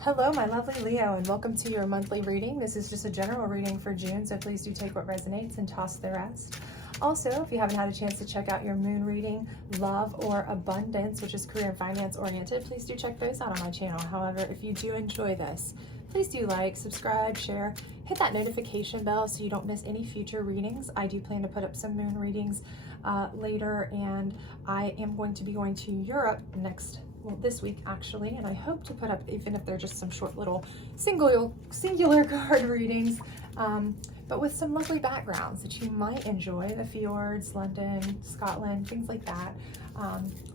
Hello, my lovely Leo, and welcome to your monthly reading. This is just a general reading for June, so please do take what resonates and toss the rest. Also, if you haven't had a chance to check out your moon reading, love or abundance, which is career and finance oriented, please do check those out on my channel. However, if you do enjoy this, please do like, subscribe, share, hit that notification bell so you don't miss any future readings. I do plan to put up some moon readings later, and I am going to be going to Europe this week actually, and I hope to put up, even if they're just some short little singular card readings, but with some lovely backgrounds that you might enjoy, the fjords, London, Scotland, things like that.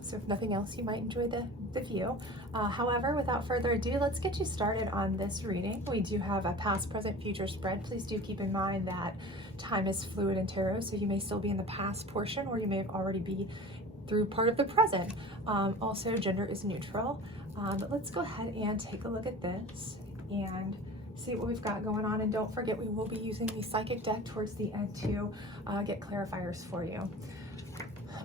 So if nothing else, you might enjoy the view. However, without further ado, let's get you started on this reading. We do have a past, present, future spread. Please do keep in mind that time is fluid in tarot, so you may still be in the past portion, or you may have already be through part of the present. Also, gender is neutral. But let's go ahead and take a look at this and see what we've got going on. And don't forget, we will be using the psychic deck towards the end to get clarifiers for you.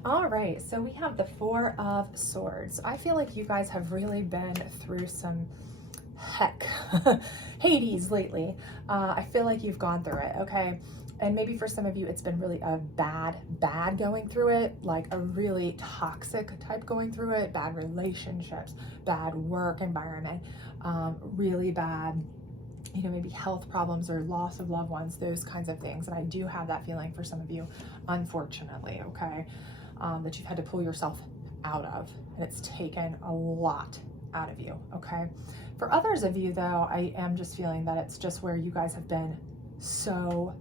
All right, so we have the Four of Swords. I feel like you guys have really been through some Hades lately. I feel like you've gone through it, okay? And maybe for some of you, it's been really a bad going through it, like a really toxic type going through it, bad relationships, bad work environment, really bad, maybe health problems or loss of loved ones, those kinds of things. And I do have that feeling for some of you, unfortunately, okay, that you've had to pull yourself out of, and it's taken a lot out of you, okay? For others of you, though, I am just feeling that it's just where you guys have been so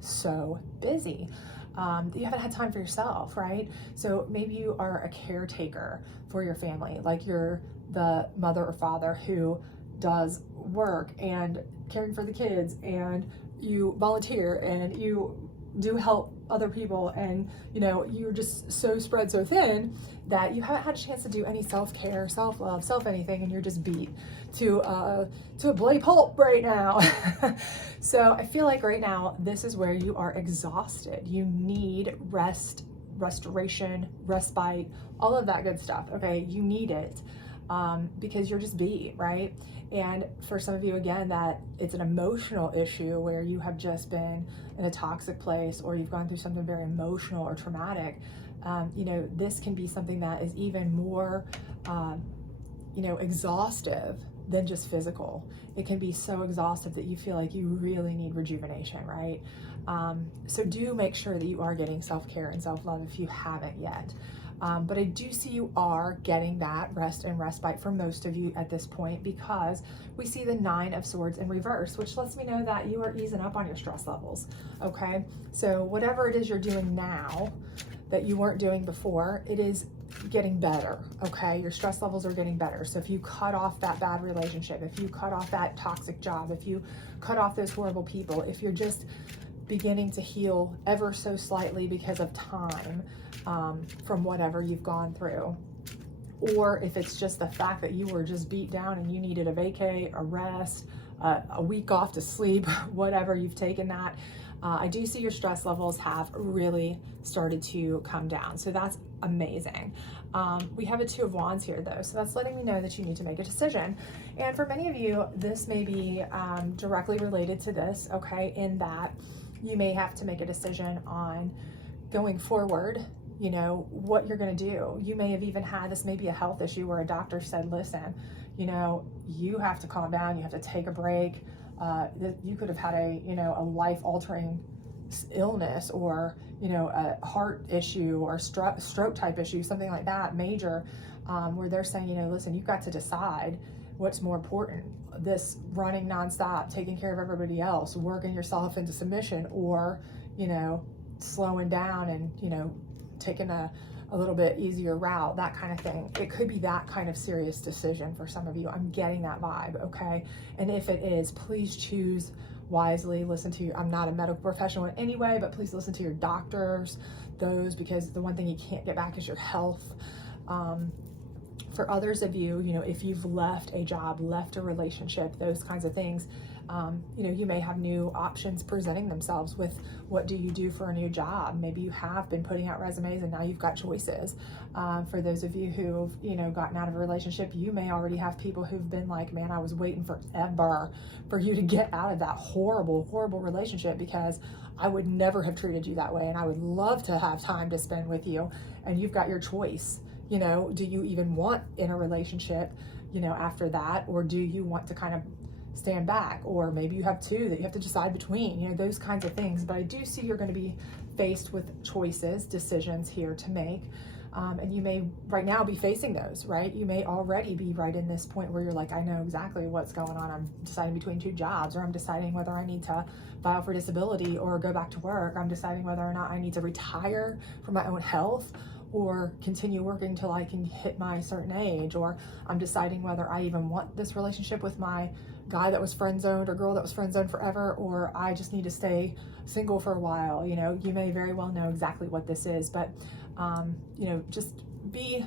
busy. You haven't had time for yourself, right? So maybe you are a caretaker for your family, like you're the mother or father who does work and caring for the kids, and you volunteer and you do help other people, and you're just so spread so thin that you haven't had a chance to do any self-care, self-love, self-anything, and you're just beat to a bloody pulp right now. So I feel like right now, this is where you are exhausted. You need rest, restoration, respite, all of that good stuff, okay? You need it because you're just beat, right? And for some of you, again, that it's an emotional issue where you have just been in a toxic place, or you've gone through something very emotional or traumatic. This can be something that is even more, exhaustive than just physical. It can be so exhaustive that you feel like you really need rejuvenation, right? So do make sure that you are getting self-care and self-love if you haven't yet. But I do see you are getting that rest and respite for most of you at this point, because we see the Nine of Swords in reverse, which lets me know that you are easing up on your stress levels, okay? So whatever it is you're doing now that you weren't doing before, it is getting better, okay? Your stress levels are getting better. So if you cut off that bad relationship, if you cut off that toxic job, if you cut off those horrible people, if you're just beginning to heal ever so slightly because of time, from whatever you've gone through, or if it's just the fact that you were just beat down and you needed a vacay, a rest, a week off to sleep, whatever, you've taken that. I do see your stress levels have really started to come down. So that's amazing. We have a Two of Wands here, though. So that's letting me know that you need to make a decision. And for many of you, this may be directly related to this, okay, in that you may have to make a decision on going forward, what you're going to do. You may have even had, this may be a health issue where a doctor said, listen, you have to calm down, you have to take a break. You could have had a life-altering illness, or a heart issue or stroke type issue, something like that, major, where they're saying, listen, you've got to decide what's more important, this running nonstop, taking care of everybody else, working yourself into submission, or slowing down and taking a little bit easier route, that kind of thing. It could be that kind of serious decision for some of you. I'm getting that vibe, okay? And if it is, please choose wisely. Listen to I'm not a medical professional in any way, but please listen to your doctors, because the one thing you can't get back is your health. For others of you, you know, if you've left a job, left a relationship, those kinds of things, you know, you may have new options presenting themselves with what do you do for a new job. Maybe you have been putting out resumes and now you've got choices. For those of you who've, you know, gotten out of a relationship, you may already have people who've been like, man, I was waiting forever for you to get out of that horrible, horrible relationship because I would never have treated you that way. And I would love to have time to spend with you. And you've got your choice. You know, do you even want in a relationship, you know, after that, or do you want to kind of stand back? Or maybe you have two that you have to decide between, you know, those kinds of things. But I do see you're going to be faced with choices, decisions here to make. And you may right now be facing those, right? You may already be right in this point where you're like, I know exactly what's going on. I'm deciding between two jobs, or I'm deciding whether I need to file for disability or go back to work. I'm deciding whether or not I need to retire for my own health or continue working till I can hit my certain age, or I'm deciding whether I even want this relationship with my guy that was friend zoned or girl that was friend zoned forever, or I just need to stay single for a while. You know, you may very well know exactly what this is, but you know, just be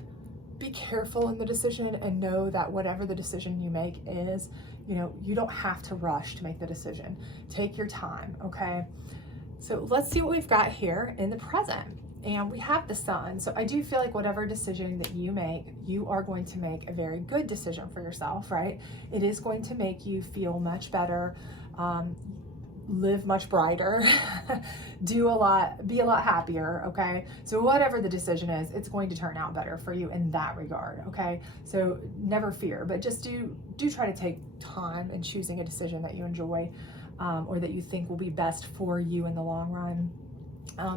careful in the decision and know that whatever the decision you make is, you know, you don't have to rush to make the decision. Take your time, okay? So let's see what we've got here in the present. And we have the Sun. So I do feel like whatever decision that you make, you are going to make a very good decision for yourself, right? It is going to make you feel much better, live much brighter, be a lot happier, okay? So whatever the decision is, it's going to turn out better for you in that regard, okay? So never fear, but just do try to take time in choosing a decision that you enjoy, or that you think will be best for you in the long run.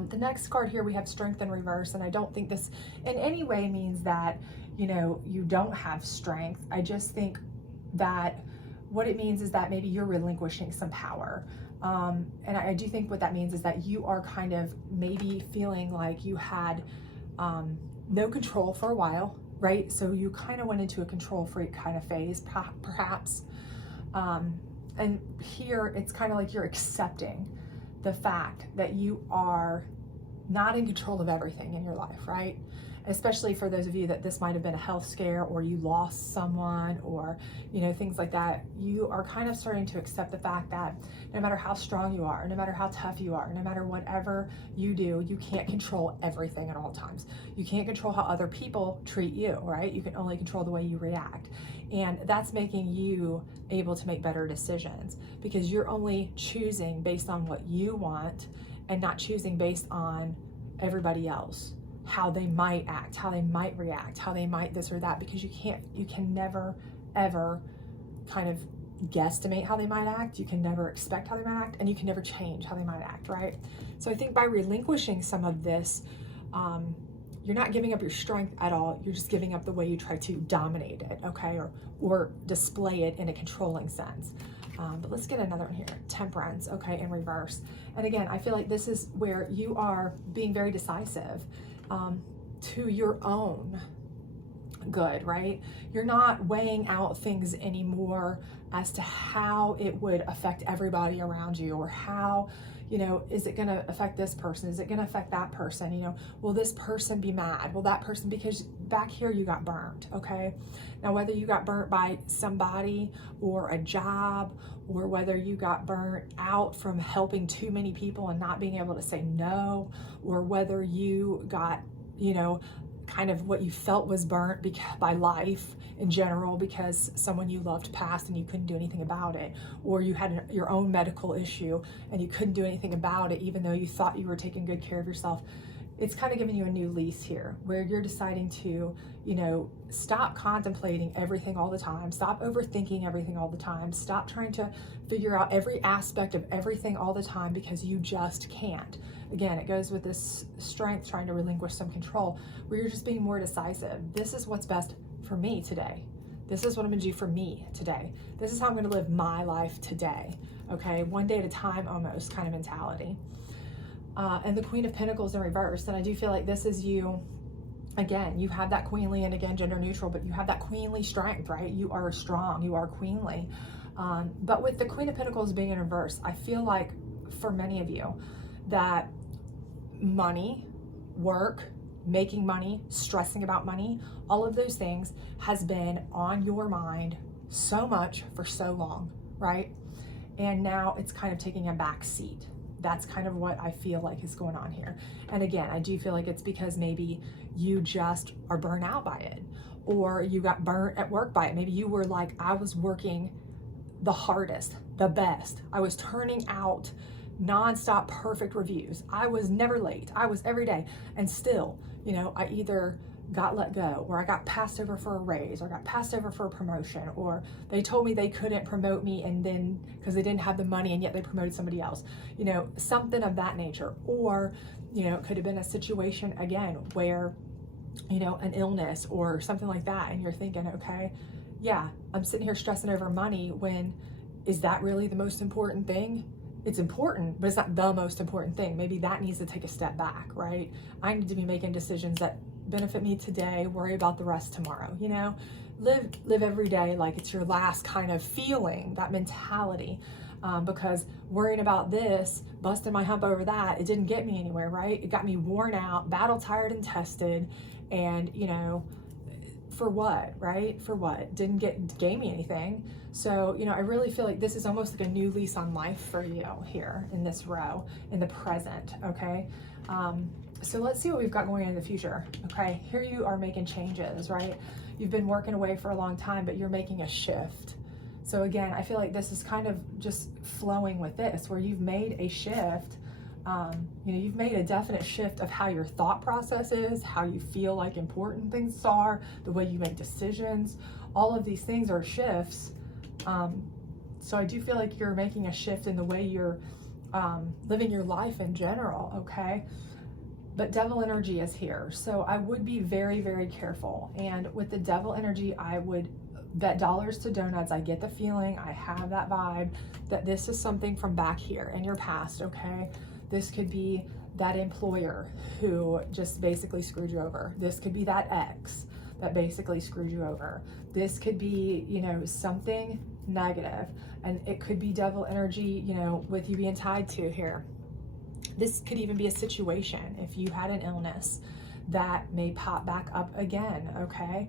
The next card here, we have Strength in reverse, and I don't think this in any way means that, you know, you don't have strength. I just think that what it means is that maybe you're relinquishing some power. And I do think what that means is that you are kind of maybe feeling like you had no control for a while, right? So you kind of went into a control freak kind of phase, perhaps. And here it's kind of like you're accepting the fact that you are not in control of everything in your life, right? Especially for those of you that this might have been a health scare, or you lost someone, or, you know, things like that. You are kind of starting to accept the fact that no matter how strong you are, no matter how tough you are, no matter whatever you do, you can't control everything at all times. You can't control how other people treat you, right? You can only control the way you react. And that's making you able to make better decisions, because you're only choosing based on what you want and not choosing based on everybody else, how they might act, how they might react, how they might this or that, because you can never, ever kind of guesstimate how they might act. You can never expect how they might act, and you can never change how they might act, right? So I think by relinquishing some of this, you're not giving up your strength at all. You're just giving up the way you try to dominate it, okay? Or display it in a controlling sense. But let's get another one here. Temperance, okay, in reverse. And again, I feel like this is where you are being very decisive to your own good, right? You're not weighing out things anymore as to how it would affect everybody around you, or how, you know, is it going to affect this person? Is it going to affect that person? You know, will this person be mad? Will that person, because back here you got burnt, okay? Now, whether you got burnt by somebody or a job, or whether you got burnt out from helping too many people and not being able to say no, or whether you got, you know, kind of what you felt was burnt by life in general because someone you loved passed and you couldn't do anything about it, or you had your own medical issue and you couldn't do anything about it even though you thought you were taking good care of yourself. It's kind of giving you a new lease here, where you're deciding to, you know, stop contemplating everything all the time, stop overthinking everything all the time, stop trying to figure out every aspect of everything all the time, because you just can't. Again, it goes with this strength, trying to relinquish some control, where you're just being more decisive. This is what's best for me today. This is what I'm gonna do for me today. This is how I'm gonna live my life today, okay? One day at a time almost kind of mentality. And the Queen of Pentacles in reverse. And I do feel like this is you. Again, you have that queenly, and again, gender neutral, but you have that queenly strength, right? You are strong, you are queenly. But with the Queen of Pentacles being in reverse, I feel like for many of you that money, work, making money, stressing about money, all of those things has been on your mind so much for so long, right? And now it's kind of taking a back seat. That's kind of what I feel like is going on here. And again, I do feel like it's because maybe you just are burnt out by it, or you got burnt at work by it. Maybe you were like, I was working the hardest, the best. I was turning out nonstop perfect reviews. I was never late. I was every day. And still, you know, I either got let go, or I got passed over for a raise, or got passed over for a promotion, or they told me they couldn't promote me, and then because they didn't have the money and yet they promoted somebody else, you know, something of that nature. Or, you know, it could have been a situation again where, you know, an illness or something like that, and you're thinking, okay, yeah, I'm sitting here stressing over money, when is that really the most important thing? It's important, but it's not the most important thing. Maybe that needs to take a step back, right? I need to be making decisions that benefit me today, worry about the rest tomorrow, you know? Live every day like it's your last kind of feeling, that mentality. Because worrying about this, busting my hump over that, it didn't get me anywhere, right? It got me worn out, battle tired and tested, and, you know, for what, right? For what? Didn't gain me anything. So, you know, I really feel like this is almost like a new lease on life for you here in this row, in the present, okay? So let's see what we've got going in the future, okay? Here you are making changes, right? You've been working away for a long time, but you're making a shift. So again, I feel like this is kind of just flowing with this, where you've made a shift. You know, you've made a definite shift of how your thought process is, how you feel like important things are, the way you make decisions. All of these things are shifts. So I do feel like you're making a shift in the way you're living your life in general, okay? But devil energy is here. So I would be very, very careful. And with the devil energy, I would bet dollars to donuts. I get the feeling, I have that vibe, that this is something from back here in your past, okay? This could be that employer who just basically screwed you over. This could be that ex that basically screwed you over. This could be, you know, something negative. And it could be devil energy, you know, with you being tied to here. This could even be a situation, if you had an illness, that may pop back up again, okay?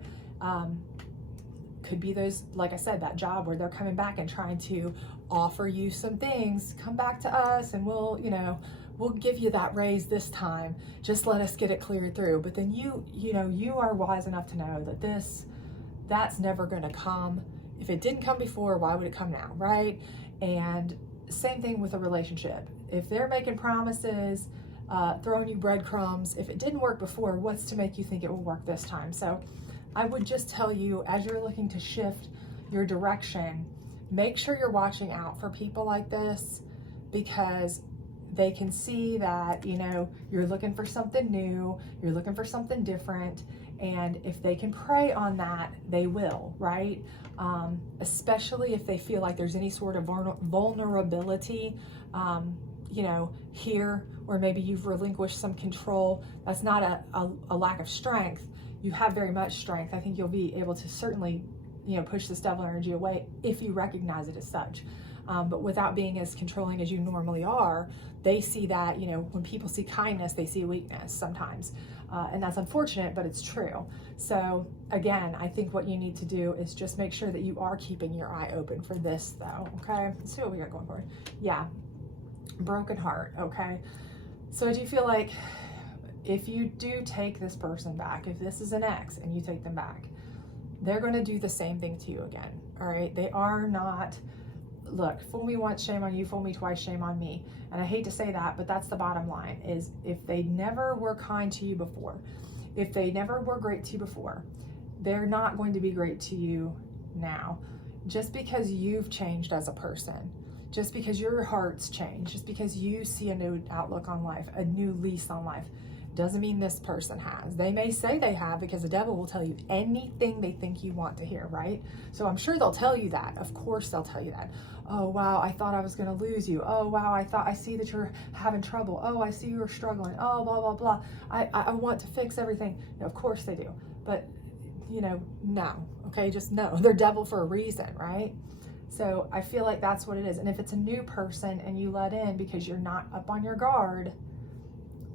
Could be those, like I said, that job where they're coming back and trying to offer you some things. Come back to us and we'll, you know, we'll give you that raise this time. Just let us get it cleared through. But then you know, you are wise enough to know that that's never going to come. If it didn't come before, why would it come now, right? And same thing with a relationship. If they're making promises, throwing you breadcrumbs, if it didn't work before, what's to make you think it will work this time? So I would just tell you, as you're looking to shift your direction, make sure you're watching out for people like this, because they can see that, you know, you're looking for something new, you're looking for something different, and if they can prey on that, they will, right? Especially if they feel like there's any sort of vulnerability, you know, here, where maybe you've relinquished some control. That's not a lack of strength. You have very much strength. I think you'll be able to certainly, you know, push this devil energy away if you recognize it as such. But without being as controlling as you normally are, they see that, you know, when people see kindness, they see weakness sometimes. And that's unfortunate, but it's true. So again, I think what you need to do is just make sure that you are keeping your eye open for this though, okay? Let's see what we got going for it. Yeah, broken heart, okay? So I do feel like if you do take this person back, if this is an ex and you take them back, they're going to do the same thing to you again, all right? They are not, look, fool me once, shame on you, fool me twice, shame on me. And I hate to say that, but that's the bottom line, is if they never were kind to you before, if they never were great to you before, they're not going to be great to you now. Just because you've changed as a person, just because your heart's changed, just because you see a new outlook on life, a new lease on life, doesn't mean this person has. They may say they have, because the devil will tell you anything they think you want to hear, right? So I'm sure they'll tell you that. Of course they'll tell you that. Oh, wow, I thought I was going to lose you. Oh, wow, I see that you're having trouble. Oh, I see you're struggling. Oh, blah, blah, blah. I want to fix everything. You know, of course they do. But, you know, no, okay? Just no. They're devil for a reason, right? So I feel like that's what it is. And if it's a new person and you let in because you're not up on your guard,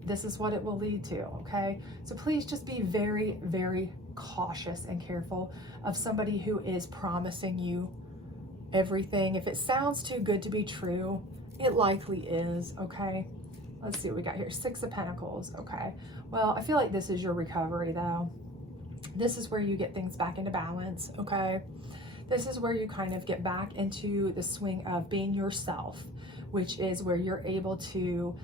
this is what it will lead to, okay? So please just be very, very cautious and careful of somebody who is promising you everything. If it sounds too good to be true, it likely is, okay? Let's see what we got here. 6 of Pentacles, okay. Well, I feel like this is your recovery though. This is where you get things back into balance, okay? This is where you kind of get back into the swing of being yourself, which is where you're able to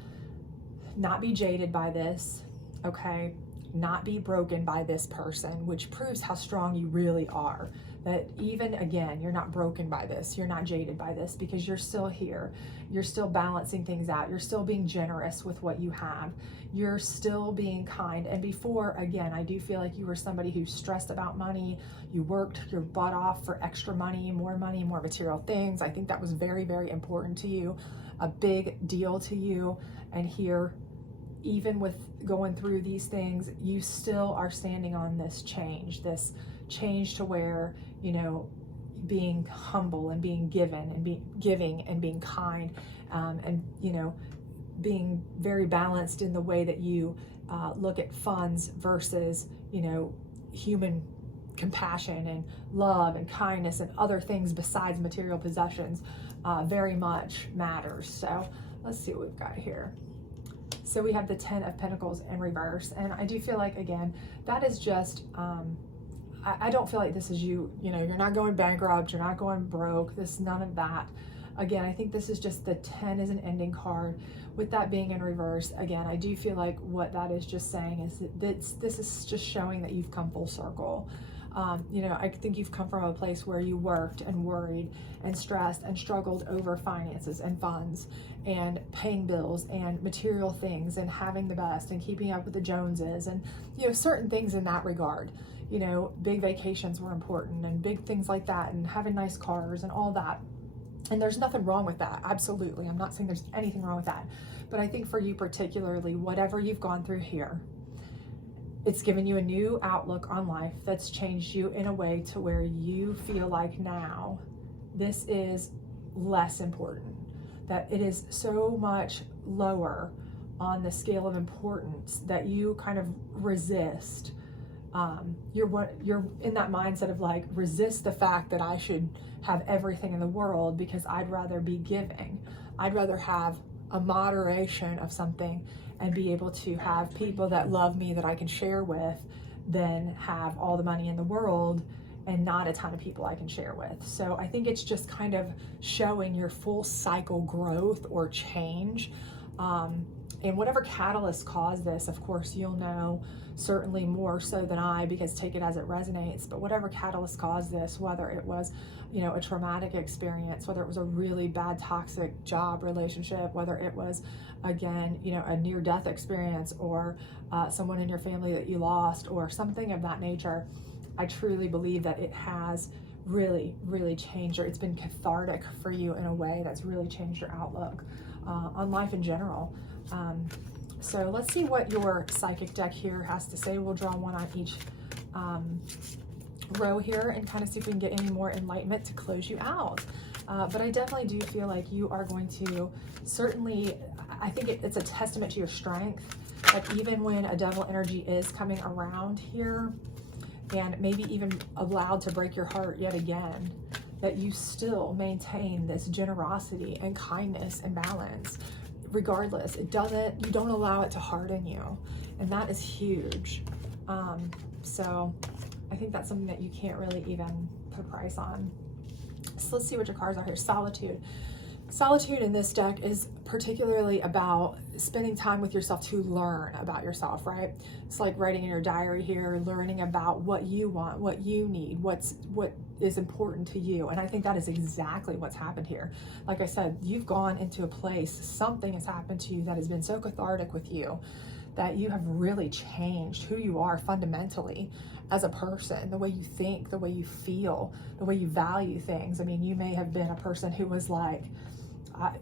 not be jaded by this, okay? Not be broken by this person, which proves how strong you really are. That even again, you're not broken by this, you're not jaded by this, because you're still here. You're still balancing things out. You're still being generous with what you have. You're still being kind. And before, again, I do feel like you were somebody who stressed about money. You worked your butt off for extra money, more material things. I think that was very, very important to you, a big deal to you. And here, even with going through these things, you still are standing on this change to where, you know, being humble and being given and being giving and being kind, and, you know, being very balanced in the way that you look at funds versus, you know, human compassion and love and kindness and other things besides material possessions very much matters. So let's see what we've got here. So we have the 10 of Pentacles in reverse. And I do feel like, again, that is just, I don't feel like this is you know, you're not going bankrupt, you're not going broke, none of that. Again, I think this is just the 10 is an ending card. With that being in reverse, again, I do feel like what that is just saying is that this is just showing that you've come full circle. You know, I think you've come from a place where you worked and worried and stressed and struggled over finances and funds and paying bills and material things and having the best and keeping up with the Joneses and, you know, certain things in that regard. You know, big vacations were important and big things like that and having nice cars and all that. And there's nothing wrong with that. Absolutely. I'm not saying there's anything wrong with that. But I think for you particularly, whatever you've gone through here, it's given you a new outlook on life that's changed you in a way to where you feel like now this is less important, that it is so much lower on the scale of importance that you kind of resist. You're in that mindset of like, resist the fact that I should have everything in the world because I'd rather be giving. I'd rather have a moderation of something and be able to have people that love me that I can share with than have all the money in the world and not a ton of people I can share with. So I think it's just kind of showing your full cycle growth or change. And whatever catalyst caused this, of course, you'll know certainly more so than I, because take it as it resonates. But whatever catalyst caused this, whether it was, you know, a traumatic experience, whether it was a really bad toxic job relationship, whether it was, again, you know, a near-death experience or someone in your family that you lost or something of that nature, I truly believe that it has really, really changed, or it's been cathartic for you in a way that's really changed your outlook on life in general. So let's see what your psychic deck here has to say. We'll draw one on each row here and kind of see if we can get any more enlightenment to close you out. But I definitely do feel like you are going to certainly, I think it's a testament to your strength, that even when a devil energy is coming around here and maybe even allowed to break your heart yet again, that you still maintain this generosity and kindness and balance. Regardless, you don't allow it to harden you, and that is huge. So I think that's something that you can't really even put a price on. So let's see what your cards are here. Solitude. Solitude in this deck is particularly about spending time with yourself to learn about yourself, right? It's like writing in your diary here, learning about what you want, what you need, what is important to you. And I think that is exactly what's happened here. Like I said, you've gone into a place, something has happened to you that has been so cathartic with you that you have really changed who you are fundamentally as a person, the way you think, the way you feel, the way you value things. I mean, you may have been a person who was like,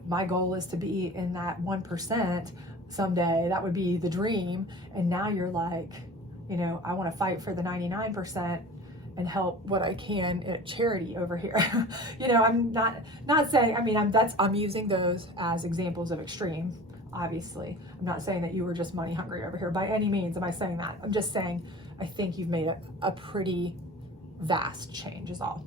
my goal is to be in that 1% someday. That would be the dream. And now you're like, you know, I want to fight for the 99% and help what I can at charity over here. You know, I'm not saying, I mean, I'm using those as examples of extreme. obviously. I'm not saying that you were just money hungry over here by any means. Am I saying that? I'm just saying I think you've made a pretty vast change is all.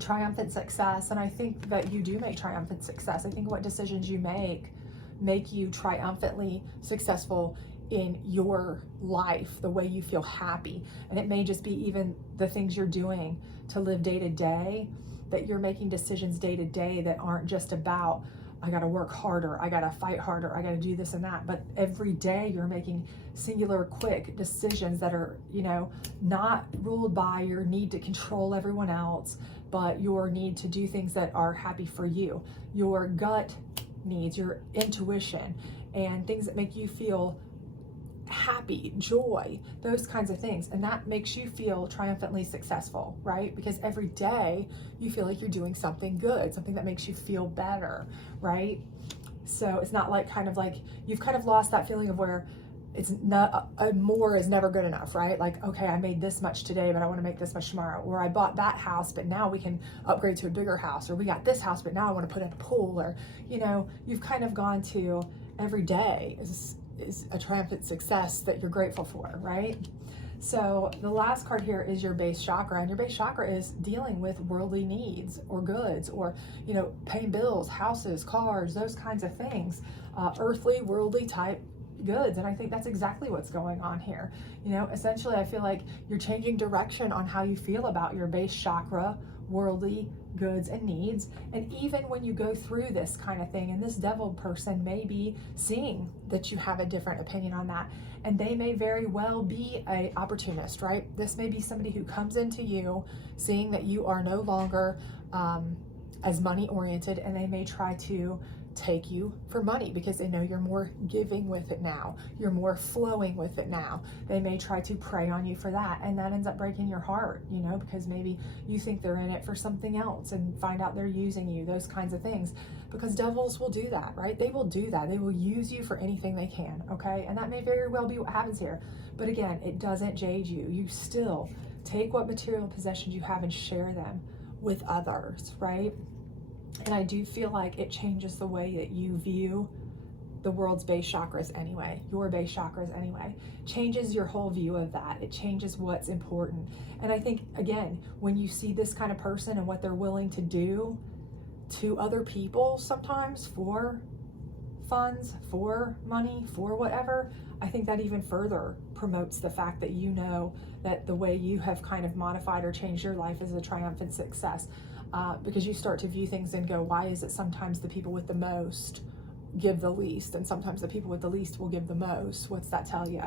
Triumphant success, and I think that you do make triumphant success. I think what decisions you make you triumphantly successful in your life, the way you feel happy. And it may just be even the things you're doing to live day to day, that you're making decisions day to day that aren't just about, I got to work harder, I got to fight harder, I got to do this and that. But every day you're making singular, quick decisions that are, not ruled by your need to control everyone else, but your need to do things that are happy for you, your gut needs, your intuition, and things that make you feel happy, joy, those kinds of things. And that makes you feel triumphantly successful, right? Because every day you feel like you're doing something good, something that makes you feel better, right? So it's not like you've kind of lost that feeling of where it's not, more is never good enough, right? Like, okay, I made this much today, but I want to make this much tomorrow. Or I bought that house, but now we can upgrade to a bigger house. Or we got this house, but now I want to put in a pool. Or, you've kind of gone to every day is a triumphant success that you're grateful for, right? So the last card here is your base chakra, and your base chakra is dealing with worldly needs or goods, or paying bills, houses, cars, those kinds of things, earthly, worldly type goods. And I think that's exactly what's going on here. Essentially I feel like you're changing direction on how you feel about your base chakra, worldly goods and needs. And even when you go through this kind of thing, and this devil person may be seeing that you have a different opinion on that, and they may very well be a opportunist, right? This may be somebody who comes into you seeing that you are no longer as money oriented, and they may try to take you for money because they know you're more giving with it now, you're more flowing with it now. They may try to prey on you for that, and that ends up breaking your heart, because maybe you think they're in it for something else and find out they're using you, those kinds of things. Because devils will do that, right? They will do that. They will use you for anything they can, okay? And that may very well be what happens here. But again, it doesn't jade you. You still take what material possessions you have and share them with others, right? And I do feel like it changes the way that you view the world's base chakras anyway, your base chakras anyway. Changes your whole view of that. It changes what's important. And I think, again, when you see this kind of person and what they're willing to do to other people sometimes for funds, for money, for whatever, I think that even further promotes the fact that that the way you have kind of modified or changed your life is a triumphant success. Because you start to view things and go, why is it sometimes the people with the most give the least, and sometimes the people with the least will give the most? What's that tell you?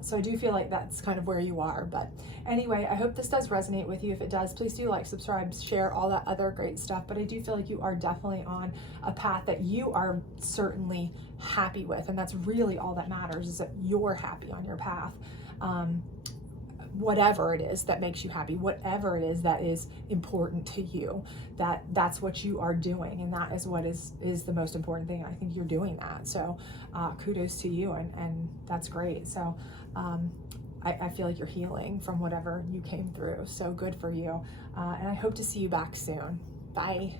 So I do feel like that's kind of where you are. But anyway, I hope this does resonate with you. If it does, please do like, subscribe, share, all that other great stuff. But I do feel like you are definitely on a path that you are certainly happy with, and that's really all that matters, is that you're happy on your path. Whatever it is that makes you happy, whatever it is that is important to you, that's what you are doing, and that is what is the most important thing. I think you're doing that. So kudos to you, and that's great. So I feel like you're healing from whatever you came through. So good for you. And I hope to see you back soon. Bye.